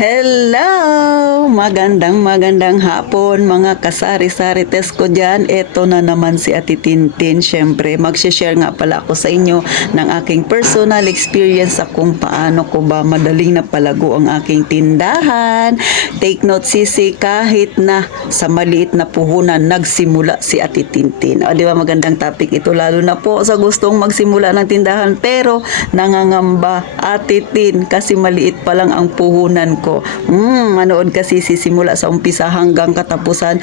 Hello! Magandang hapon mga kasari-sarites ko dyan. Ito na naman si Ate Tintin. Siyempre, mag-share nga pala ako sa inyo ng aking personal experience sa kung paano ko ba madaling napalago ang aking tindahan. Take note sisi, kahit na sa maliit na puhunan nagsimula si Ate Tintin. O di ba magandang topic ito, lalo na po sa gustong magsimula ng tindahan pero nangangamba Ate Tin kasi maliit pa lang ang puhunan ko. Manood kasi sisimula sa umpisa hanggang katapusan.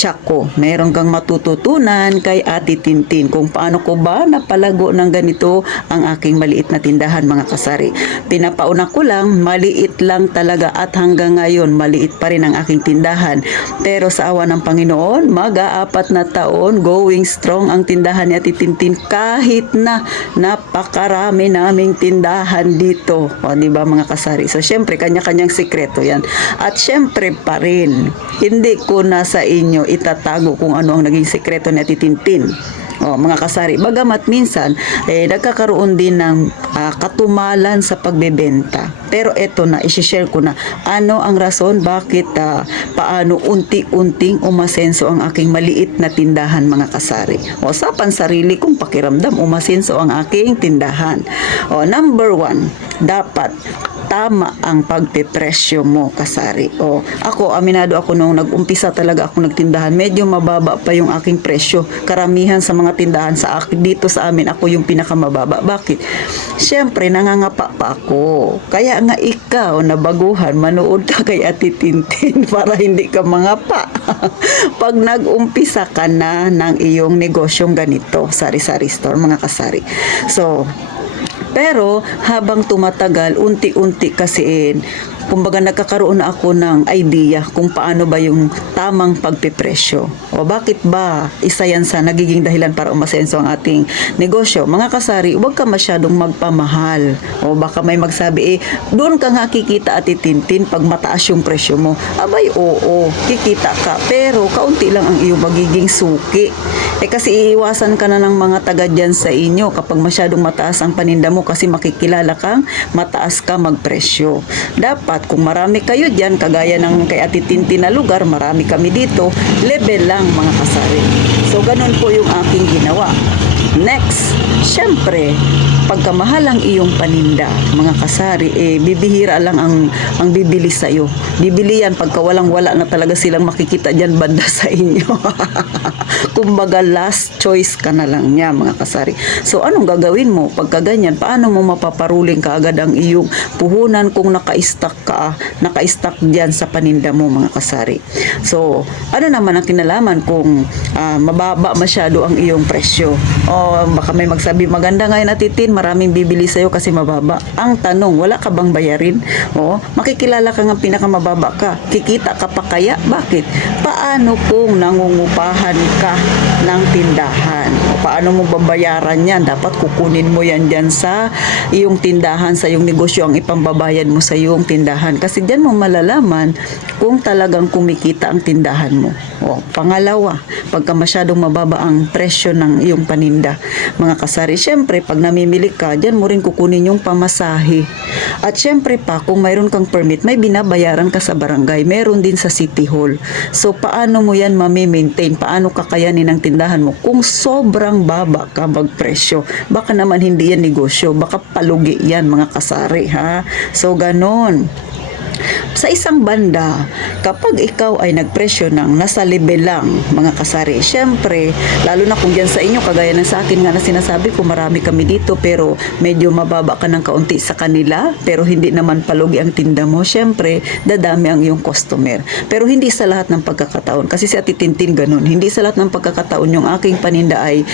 Tsako, meron kang matututunan kay Ate Tintin kung paano ko ba napalago ng ganito ang aking maliit na tindahan mga kasari. Pinapauna ko lang, maliit lang talaga at hanggang ngayon maliit pa rin ang aking tindahan. Pero sa awa ng Panginoon, mag-aapat na taon going strong ang tindahan ni Ate Tintin kahit na napakarami naming tindahan dito. O di ba mga kasari? So syempre kanya-kanyang sikreto yan. At syempre pa rin, hindi ko na sa inyo itatago kung ano ang naging sekreto ni Ate Tintin. O, mga kasari, bagamat minsan nagkakaroon din ng katumalan sa pagbebenta. Pero eto na, i-share ko na ano ang rason bakit paano unti-unting umasenso ang aking maliit na tindahan mga kasari. O sa pansarili kong pakiramdam, umasenso ang aking tindahan. O number 1, dapat tama ang pagpepresyo mo kasari. O ako, aminado ako nung nag-umpisa talaga ako nagtindahan, medyo mababa pa yung aking presyo. Karamihan sa mga tindahan sa akin dito sa amin, ako yung pinakamababa. Bakit? Siyempre nangangapa pa ako. Kaya nga ikaw nabaguhan, manood ka kay Ate Tintin para hindi ka mangapa. Pag nag-umpisa ka na ng iyong negosyong ganito, sari-sari store mga kasari. So pero habang tumatagal, unti-unti kasi kumbaga nagkakaroon na ako ng idea kung paano ba yung tamang pagpipresyo. O bakit ba isa yan sa nagiging dahilan para umasenso ang ating negosyo. Mga kasari, huwag ka masyadong magpamahal. O baka may magsabi, doon ka nga kikita Ate Tintin pag mataas yung presyo mo. Abay, oo, kikita ka. Pero kaunti lang ang iyong magiging suki. Kasi iiwasan ka na ng mga taga dyan sa inyo kapag masyadong mataas ang paninda mo kasi makikilala kang mataas ka magpresyo. Dapat kung marami kayo dyan, kagaya ng kay Ate Tintin na lugar, marami kami dito, level lang mga kasari. So, ganun po yung aking ginawa. Next, syempre, pagkamahal ang iyong paninda, mga kasari, bibihira lang ang bibili sa iyo. Bibili yan pagka walang-wala na talaga silang makikita dyan banda sa inyo. Kumbaga, last choice ka na lang niya, mga kasari. So, anong gagawin mo? Pagka ganyan, paano mo mapaparuling kaagad ang iyong puhunan kung naka-stock dyan sa paninda mo, mga kasari? So, ano naman ang kinalaman kung mababa masyado ang iyong presyo? O baka may magsabi, maganda ngayon Ate Tin, maraming bibili sa'yo kasi mababa. Ang tanong, wala ka bang bayarin? O, makikilala ka nga pinakamababa ka. Kikita ka pa kaya? Bakit? Paano kung nangungupahan ka ng tindahan? O, paano mo babayaran yan? Dapat kukunin mo yan dyan sa iyong tindahan, sa iyong negosyo, ang ipambabayad mo sa iyong tindahan. Kasi dyan mo malalaman kung talagang kumikita ang tindahan mo. O, pangalawa, pagka masyadong mababa ang presyo ng iyong paninda, mga kasari, syempre pag namimili ka, dyan mo rin kukunin yung pamasahe. At syempre pa, kung mayroon kang permit, may binabayaran ka sa barangay, meron din sa City Hall. So paano mo yan mami-maintain? Paano kakayanin ang tindahan mo kung sobrang baba ka magpresyo? Baka naman hindi yan negosyo, baka palugi yan mga kasari, ha? So ganon. Sa isang banda, kapag ikaw ay nagpresyo ng nasa level lang, mga kasari, syempre, lalo na kung dyan sa inyo, kagaya ng sa akin nga na sinasabi ko, marami kami dito, pero medyo mababa ka ng kaunti sa kanila, pero hindi naman palugi ang tinda mo, syempre, dadami ang iyong customer. Pero hindi sa lahat ng pagkakataon, kasi si Ate Tintin ganun, hindi sa lahat ng pagkakataon yung aking paninda ay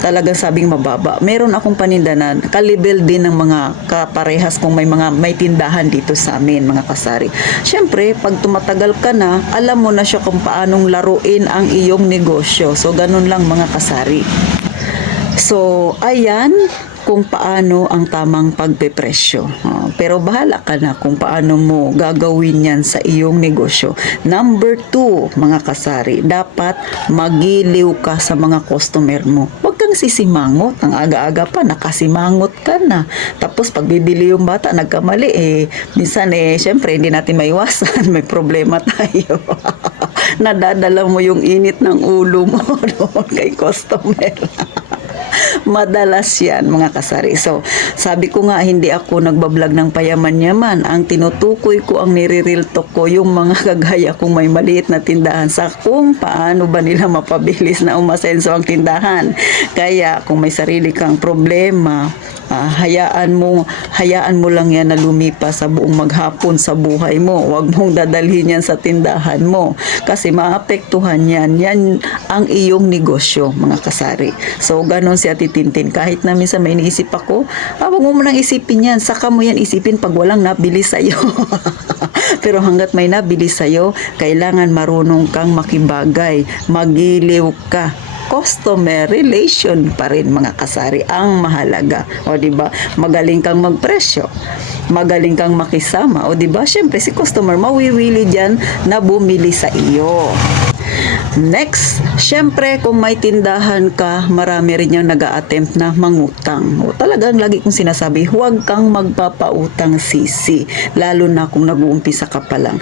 talagang sabing mababa. Meron akong paninda na kalibel din ng mga kaparehas kung may tindahan dito sa amin, mga kasari. Siyempre, pag tumatagal ka na, alam mo na siya kung paanong laruin ang iyong negosyo. So, ganun lang mga kasari. So, ayan kung paano ang tamang pagpepresyo. Pero bahala ka na kung paano mo gagawin yan sa iyong negosyo. Number 2, mga kasari, dapat magiliw ka sa mga customer mo. Huwag kang nasisimangot. Ang aga-aga pa, nakasimangot ka na. Tapos pag bibili yung bata, nagkamali minsan syempre hindi natin maiwasan, may problema tayo. Nadadala mo yung init ng ulo mo doon kay customer. Madalas yan, mga kasari. So, sabi ko nga, hindi ako nagbablog ng payaman-yaman. Ang tinutukoy ko, ang nire-real talk ko, yung mga kagaya kung may maliit na tindahan sa kung paano ba nila mapabilis na umasenso ang tindahan. Kaya, kung may sarili kang problema, hayaan mo lang yan na lumipas sa buong maghapon sa buhay mo. Huwag mong dadalhin yan sa tindahan mo kasi maapektuhan yan. Yan ang iyong negosyo, mga kasari. So, ganon si Ate Tintin. Kahit na minsan may iniisip ako, huwag mo nang isipin yan. Saka mo yan isipin pag walang nabili sa'yo. Pero hanggat may nabili sa'yo, kailangan marunong kang makibagay. Magiliw ka. Customer relation pa rin, mga kasari, ang mahalaga. O di ba? Magaling kang magpresyo, magaling kang makisama. O di ba? Syempre si customer mawiwili diyan na bumili sa iyo. Next, syempre kung may tindahan ka, marami rin yung nag-a-attempt na mangutang. O talagang lagi kong sinasabi, huwag kang magpapautang sisi, lalo na kung nag-uumpisa ka pa lang.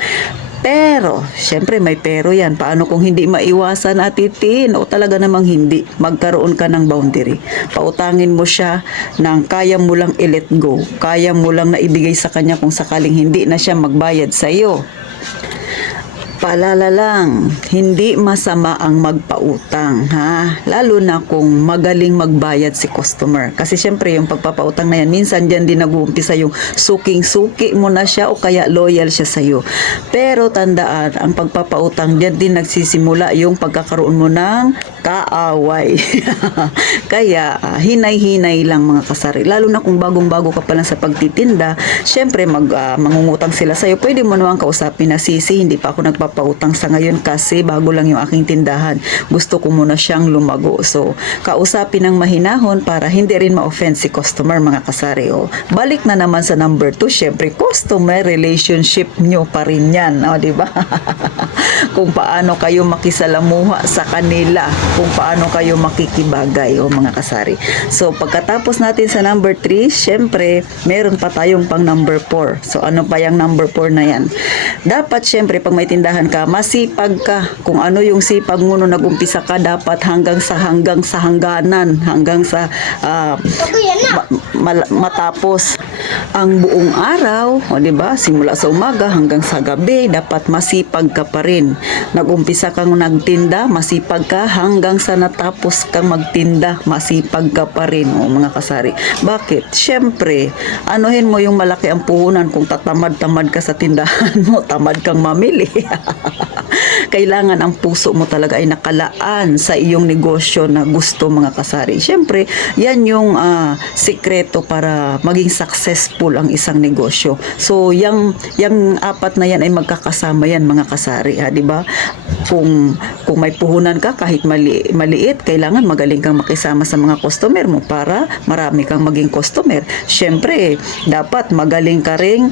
Pero, syempre may pero yan. Paano kung hindi maiwasan, Ate Tin? O talaga namang hindi. Magkaroon ka ng boundary. Pautangin mo siya ng kaya mo lang i-let go. Kaya mo lang na ibigay sa kanya kung sakaling hindi na siya magbayad sa iyo. Paalala lang, hindi masama ang magpautang, ha? Lalo na kung magaling magbayad si customer. Kasi syempre yung pagpapautang na yan, minsan dyan din nag-uumpisa yung suking-suki mo na siya o kaya loyal siya sa'yo. Pero tandaan, ang pagpapautang dyan din nagsisimula yung pagkakaroon mo ng kaaway. Kaya hinay-hinay lang, mga kasari. Lalo na kung bagong-bago ka pa lang sa pagtitinda, syempre mangungutang sila sa'yo. Pwede mo naman kausapin na, sisi, hindi pa ako nagpapautang sa ngayon kasi bago lang yung aking tindahan. Gusto ko muna siyang lumago. So, kausapin ng mahinahon para hindi rin ma-offend si customer, mga kasari. O, balik na naman sa number 2, syempre, customer relationship nyo pa rin yan. O, diba? Kung paano kayo makisalamuha sa kanila, kung paano kayo makikibagay, o mga kasari. So, pagkatapos natin sa number 3, syempre, meron pa tayong pang number 4. So, ano pa yung number 4 na yan? Dapat, syempre, pag may tindahan ka, masipag ka. Kung ano yung sipag mo nung nag-umpisa ka, dapat hanggang sa hangganan, hanggang sa matapos ang buong araw, o diba? Simula sa umaga hanggang sa gabi, dapat masipag ka pa rin. Nag-umpisa kang nagtinda, masipag ka hanggang sa natapos kang magtinda, masipag ka pa rin, o mga kasari. Bakit? Syempre, anuhin mo yung malaki ang puhunan kung tatamad-tamad ka sa tindahan mo, tamad kang mamili. Kailangan ang puso mo talaga ay nakalaan sa iyong negosyo na gusto, mga kasari. Syempre, yan yung sikreto para maging successful ang isang negosyo. So, yung apat na yan ay magkakasama yan, mga kasari, ha, di ba? Kung may puhunan ka, kahit maliit, kailangan magaling kang makisama sa mga customer mo para marami kang maging customer. Syempre, dapat magaling ka ring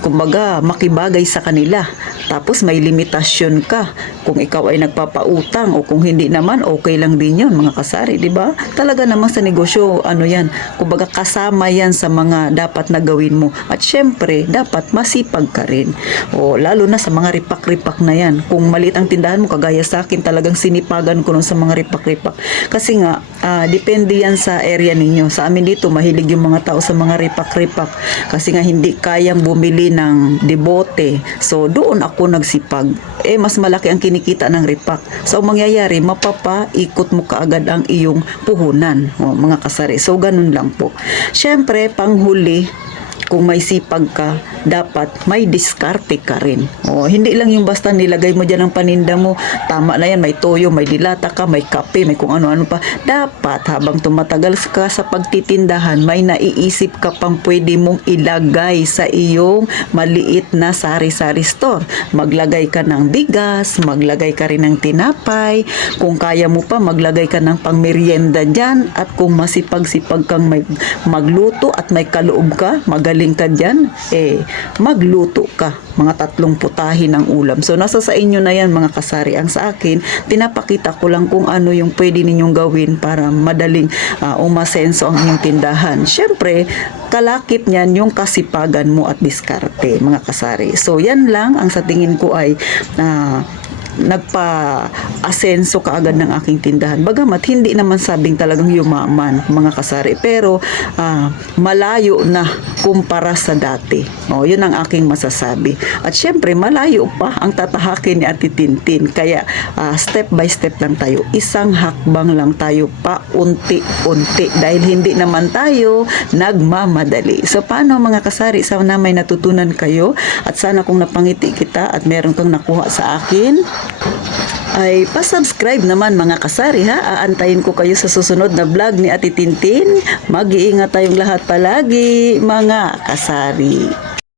kumbaga makibagay sa kanila. Tapos may limitasyon ka. Kung ikaw ay nagpapautang o kung hindi naman, okay lang din yun, mga kasari, di ba? Talaga naman sa negosyo, ano yan, kumbaga kasama yan sa mga dapat na gawin mo. At syempre, dapat masipag ka rin. O lalo na sa mga ripak-ripak na yan. Kung maliit ang tindahan mo, kagaya sa akin, talagang sinipagan ko nun sa mga ripak-ripak. Kasi nga, depende yan sa area ninyo. Sa amin dito, mahilig yung mga tao sa mga ripak-ripak. Kasi nga, hindi kayang bumili ng debote. So, doon ako nagsipag. Mas malaki ang kinikita ng ripak. So, ang mangyayari, mapapaikot mo kaagad ang iyong puhunan, mga kasari. So, ganun lang po. Syempre, panghuli, kung may sipag ka, dapat may diskarte ka rin. Hindi lang yung basta nilagay mo dyan ang paninda mo, tama na yan, may toyo, may dilata ka, may kape, may kung ano-ano pa. Dapat habang tumatagal ka sa pagtitindahan, may naiisip ka pang pwede mong ilagay sa iyong maliit na sari-sari store. Maglagay ka ng bigas, maglagay ka rin ng tinapay, kung kaya mo pa, maglagay ka ng pangmerienda dyan, at kung masipag-sipag kang magluto at may kaloob ka, magaling ka dyan, magluto ka. Mga 3 putahe ng ulam. So, nasa sa inyo na yan mga kasari. Ang sa akin, pinapakita ko lang kung ano yung pwede ninyong gawin para madaling umasenso ang inyong tindahan. Siyempre, kalakip niyan yung kasipagan mo at diskarte, mga kasari. So, yan lang ang sa tingin ko ay nagpa-asenso kaagad ng aking tindahan. Bagamat hindi naman sabing talagang yumaman, mga kasari. Pero malayo na kumpara sa dati. Yun ang aking masasabi. At syempre, malayo pa ang tatahakin ni Ate Tintin. Kaya step by step lang tayo. Isang hakbang lang tayo paunti-unti. Dahil hindi naman tayo nagmamadali. So, paano mga kasari? Sana may natutunan kayo. At sana kung napangiti kita at meron kang nakuha sa akin, ay pa-subscribe naman mga kasari ha. Aantayin ko kayo sa susunod na vlog ni Ate Tintin. Mag-iingat tayong lahat palagi mga kasari.